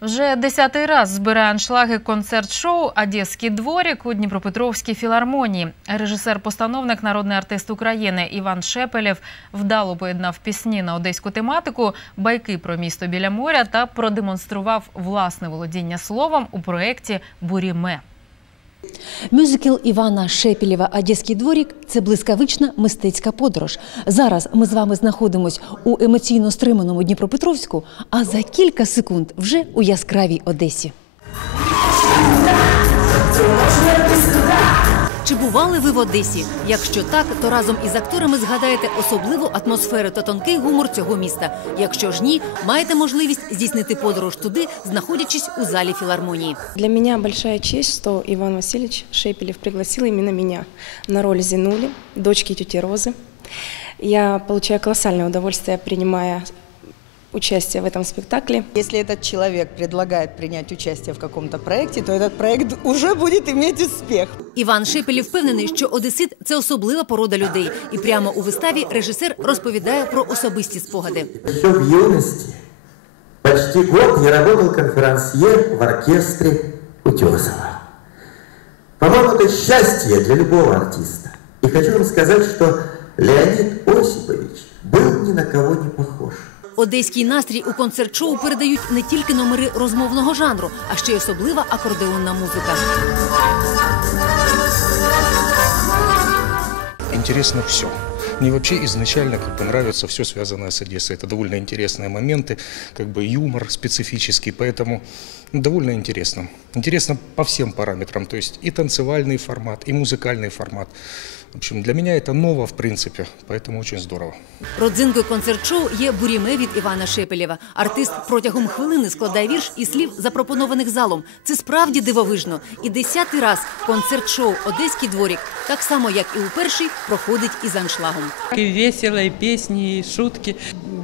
Вже десятий раз збирає аншлаги концерт-шоу Одеський дворік у Дніпропетровській філармонії. Режисер-постановник, народний артист України Іван Шепелєв вдало поєднав пісні на одеську тематику, байки про місто біля моря та продемонстрував власне володіння словом у проєкті Буріме. Мюзикл Івана Шепілєва Одеський дворік це блискавична мистецька подорож. Зараз ми з вами знаходимось у емоційно стриманому Дніпропетровську, а за кілька секунд вже у яскравій Одесі. Чи бували ви в Одесі? Якщо так, то разом із акторами згадаєте особливу атмосферу та тонкий гумор цього міста. Якщо ж ні, маєте можливість здійснити подорож туди, знаходячись у залі філармонії. Для меня большая честь, что Иван Васильевич Шепелев пригласил именно меня на роль Зинули, дочки тети Розы. Я получаю колоссальное удовольствие, принимая участие в этом спектакле. Если этот человек предлагает принять участие в каком-то проекте, то этот проект уже будет иметь успех. Іван Шепелів впевнений, що одесит це особлива порода людей. І прямо у виставі режисер розповідає про особисті спогади. Еще в юности почти год я работал конферансье в оркестре Утесова. По-моему, это счастье для любого артиста. И хочу вам сказать, что Леонид Осипович был ни на кого не похож. Одеський настрій у концерт-шоу передають не тільки номери розмовного жанру, а ще й особлива акордеонна музика. Інтересно все. Мне вообще изначально как бы нравится все связанное с Одессой. Это довольно интересные моменты, как бы юмор специфический, поэтому ну, довольно интересно. Интересно по всем параметрам, то есть и танцевальный формат, и музыкальный формат. В общем, для меня это ново в принципе, поэтому очень здорово. Родзинкою концерт-шоу є буріме від Івана Шепелєва. Артист протягом хвилини складає вірш із слів, запропонованих залом. Це справді дивовижно. І десятий раз концерт-шоу Одеський дворік, так само як і у перший, проходить із аншлагом. И весело, и песни, и шутки.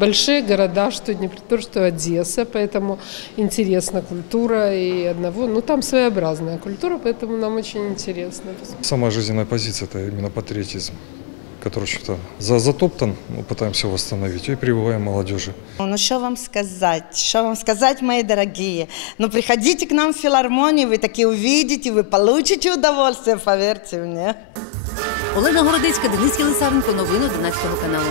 большие города, что Днепропетровск, что Одесса, поэтому интересна культура и одного, ну там своеобразная культура, поэтому нам очень интересно. Самая жизненная позиция – это именно патриотизм, который что-то за, затоптан, мы пытаемся восстановить и прививаем молодежи. Ну что вам сказать? Что вам сказать, мои дорогие? Ну приходите к нам в филармонию, вы таки увидите, вы получите удовольствие, поверьте мне. Олена Городецька, Денис Єлисавенко, новини 11 каналу.